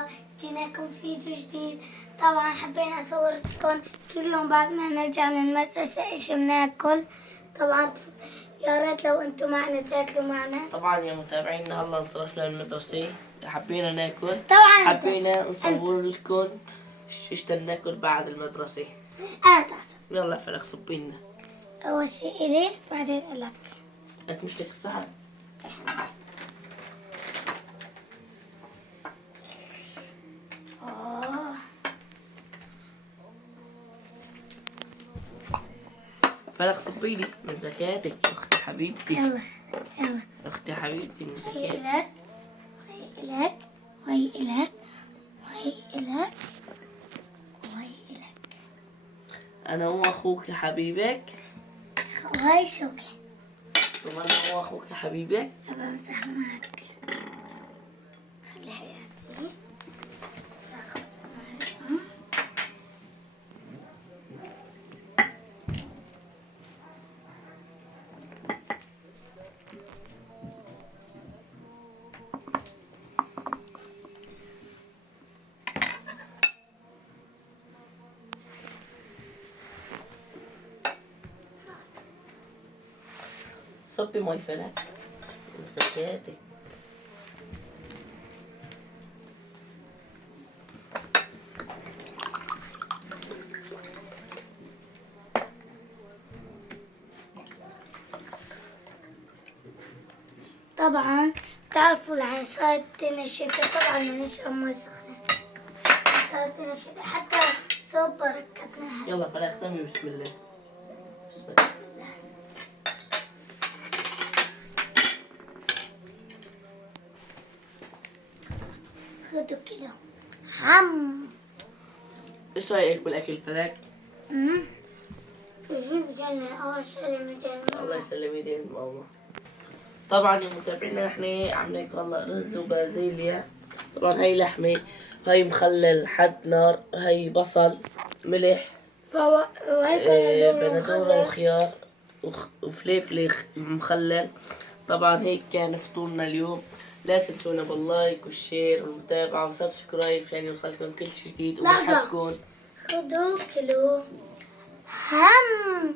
الله، جيناكم فيديو جديد. طبعا حبينا أصور لكم كل يوم بعد ما نرجع من المدرسة إيش بناكل. طبعا يا ريت لو أنتم معنا تاكلوا معنا. طبعا يا متابعينا هلا انصرفنا من المدرسة، حبينا ناكل. طبعا حبينا نصور لكم ايش بدنا ناكل بعد المدرسة. أنا تعصب. يلا فلك صبي لنا. أول شيء إلي بعدين إلك. لك مش لك الصحن. فلك صبي لي من زكاتك اختي حبيبتي. يلا يلا. اختي حبيبتي من هي زكاتك. إلك وهي إلك وهي إلك وهي إلك وهي إلك. انا هو اخوك حبيبك. وهي شوكي. طب انا هو اخوك حبيبك. أبى أمسح معك. خليها ياسين. صبي مي فلك من زكاتك. طبعا تعرفوا الحين صارت الشتاء، طبعا نشرب مي سخنة. صارت الشتاء حتى صوب ركبناها. يلا فلك سمي بسم الله. بسم الله. خذوا كيلو حم. ايش رايك بالاكل فلك؟ جيب جنة أول شيء 200. الله يسلم ايدين ماما. طبعا يا متابعينا احنا عم ناكل هلا رز وبازيليا. طبعا هي لحمه، هي مخلل حد نار، هي بصل ملح وهي بندورة وخيار وفليفل مخلل. طبعا هيك كان فطورنا اليوم. لا تنسونا باللايك والشير والمتابعة وسبسكرايب عشان يوصلكم كل شي جديد لحظة. ونحبكم. خذوا كيلو حم.